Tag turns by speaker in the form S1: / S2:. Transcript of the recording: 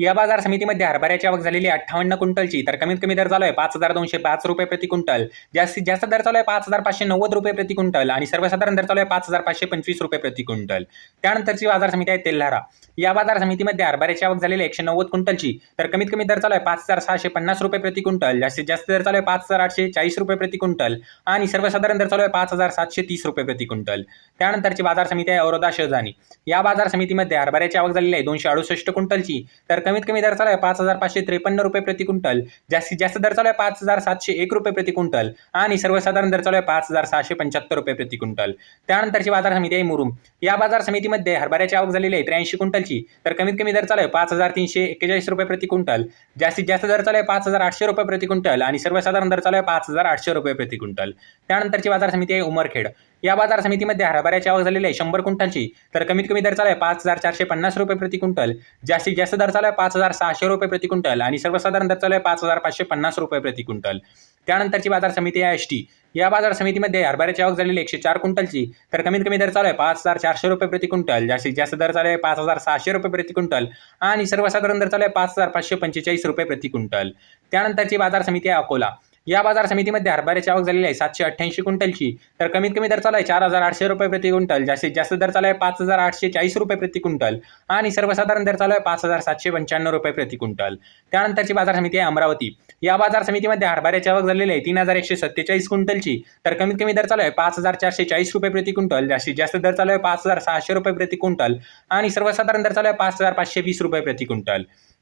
S1: या बाजार समितीमध्ये हरभऱ्याची आवक झालेली अठ्ठावन्न क्विंटलची. तर कमीत कमी दर चालू आहे पाच हजार दोनशे पाच रुपये प्रति क्विंटल. जास्तीत जास्त दर चालू आहे पाच हजार पाचशे नव्वद रुपये प्रति क्विंटल आणि सर्वसाधारण दर चालू आहे पाच हजार पाचशे पंचवीस रुपये प्रति क्विंटल. त्यानंतरची बाजार समिती आहे तेल्हारा. या बाजार समितीमध्ये हरभऱ्याची आवक झालेली एकशे नव्वद क्विंटलची. तर कमीत कमी दर चालू आहे पाच हजार सहाशे पन्नास रुपये प्रति क्विंटल. जास्तीत जास्त दर चालू आहे पाच हजार आठशे चाळीस रुपये प्रति क्विंटल आणि सर्वसाधारण दर चालू आहे पाच हजार सातशे तीस रुपये प्रति क्विंटल. त्यानंतरची बाजार समिती आहे औरदा शहजानी या बाजार समितीमध्ये हरभऱ्याची आवक झालेली आहे दोनशे अडुसष्ट क्विंटलची. तर कमीत कमी दर चालू आहे पाच हजार पाचशे त्रेपन्न रुपये प्रति क्विंटल. जास्तीत जास्त दर चालू आहे पाच हजार सातशे एक रुपये प्रति क्विंटल. आणि सर्वसाधारण दर चालू आहे पाच हजार सहाशे पंच्याहत्तर रुपये प्रति क्विंटल. त्यानंतरची बाजार समिती आहे मुरुम. या बाजार समितीमध्ये हरभऱ्याची आवक झालेली आहे त्र्याऐंशी क्विंटलची. तर कमीत कमी दर चालू आहे पाच हजार तीनशे एक्केचाळीस रुपये प्रति क्विंटल. जास्तीत जास्त दर चालू आहे पाच हजार आठशे रुपये प्रति क्विंटल. आणि सर्वसाधारण दर चालू आहे पाच हजार आठशे रुपये प्रति क्विंटल. त्यानंतरची बाजार समिती आहे उमरखेड. या बाजार समितीमध्ये हरभऱ्याची आवक झालेली आहे शंभर क्विंटलची. तर कमीत कमी दर चालू आहे पाच हजार चारशे पन्नास रुपये प्रति क्विंटल. जास्तीत जास्त दर चालू आहे पाच हजार सहाशे रुपये प्रति क्विंटल आणि सर्वसाधारण दर चालू आहे पाच हजार पाचशे पन्नास रुपये प्रति क्विंटल. त्यानंतरची बाजार समिती आहे एस टी. या बाजार समितीमध्ये हरभऱ्याची आवक झालेली एकशे चार क्विंटलची. तर कमीत कमी दर चालू आहे पाच हजार चारशे रुपये प्रति क्विंटल. जास्तीत जास्त दर चालू आहे पाच हजार सहाशे रुपये प्रति क्विंटल आणि सर्वसाधारण दर चालू आहे पाच हजार पाचशे पंचेचाळीस रुपये प्रति क्विंटल. त्यानंतरची बाजार समिती आहे अकोला. या बाजार समितीमध्ये हरभऱ्याची आवक झालेली आहे सातशे अठ्ठ्याऐंशी क्विंटलची. तर कमीत कमी दर चालू आहे चार हजार आठशे रुपये प्रति क्विंटल. जास्तीत जास्त दर चालू आहे पाच हजार आठशे चाळीस रुपये प्रति क्विंटल. आणि सर्वसाधारण दर चालू आहे पाच हजार सातशे पंच्याण्णव रुपये प्रति क्विंटल. त्यानंतरची बाजार समिती आहे अमरावती. या बाजार समितीमध्ये हरभऱ्याची आवक झालेली आहे तीन हजार एकशे सत्तेचाळीस क्विंटलची. तर कमीत कमी दर चालू आहे पाच हजार चारशे चाळीस रुपये प्रति क्विंटल. जास्तीत जास्त दर चालू आहे पाच हजार सहाशे रुपये प्रति क्विंटल. आणि सर्वसाधारण दर चालू आहे पाच हजार पाचशे वीस रुपये प्रति क्विंटल.